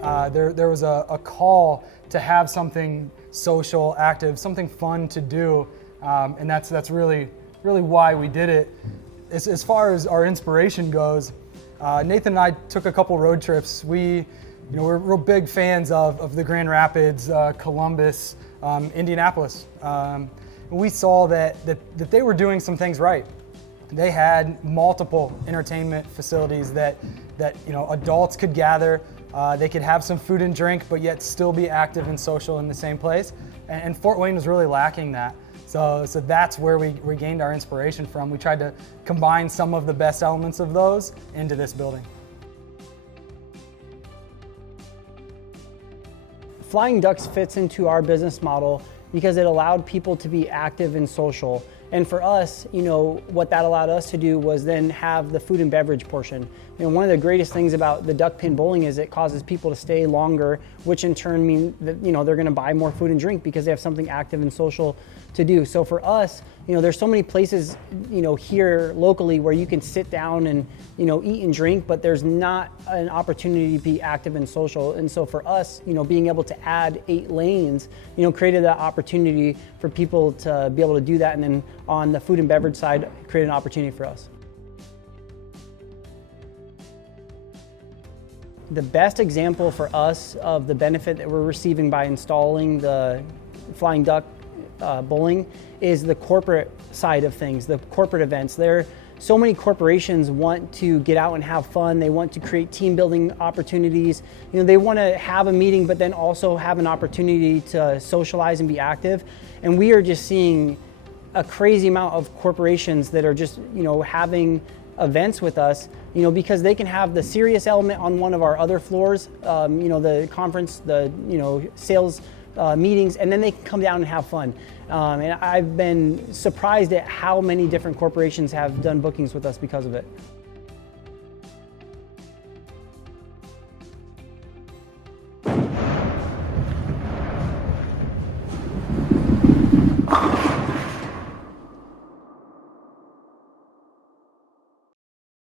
there was a call to have something social, active, something fun to do, and that's really why we did it. As far as our inspiration goes, Nathan and I took a couple road trips. We're real big fans of the Grand Rapids, Columbus, Indianapolis. We saw that they were doing some things right. They had multiple entertainment facilities that adults could gather. They could have some food and drink, but yet still be active and social in the same place. And Fort Wayne was really lacking that. So that's where we gained our inspiration from. We tried to combine some of the best elements of those into this building. Fly'n Ducks fits into our business model because it allowed people to be active and social. And for us, what that allowed us to do was then have the food and beverage portion. One of the greatest things about the duckpin bowling is it causes people to stay longer, which in turn means that they're going to buy more food and drink because they have something active and social to do. So for us, there's so many places here locally where you can sit down and eat and drink, but there's not an opportunity to be active and social. And so for us, being able to add 8 lanes, created that opportunity for people to be able to do that, and then on the food and beverage side, create an opportunity for us. The best example for us of the benefit that we're receiving by installing the Fly'n Duck bowling is the corporate side of things, the corporate events. So many corporations want to get out and have fun. They want to create team building opportunities. They want to have a meeting, but then also have an opportunity to socialize and be active. And we are just seeing a crazy amount of corporations that are just, having events with us, because they can have the serious element on one of our other floors, the conference, the, sales meetings, and then they can come down and have fun. And I've been surprised at how many different corporations have done bookings with us because of it.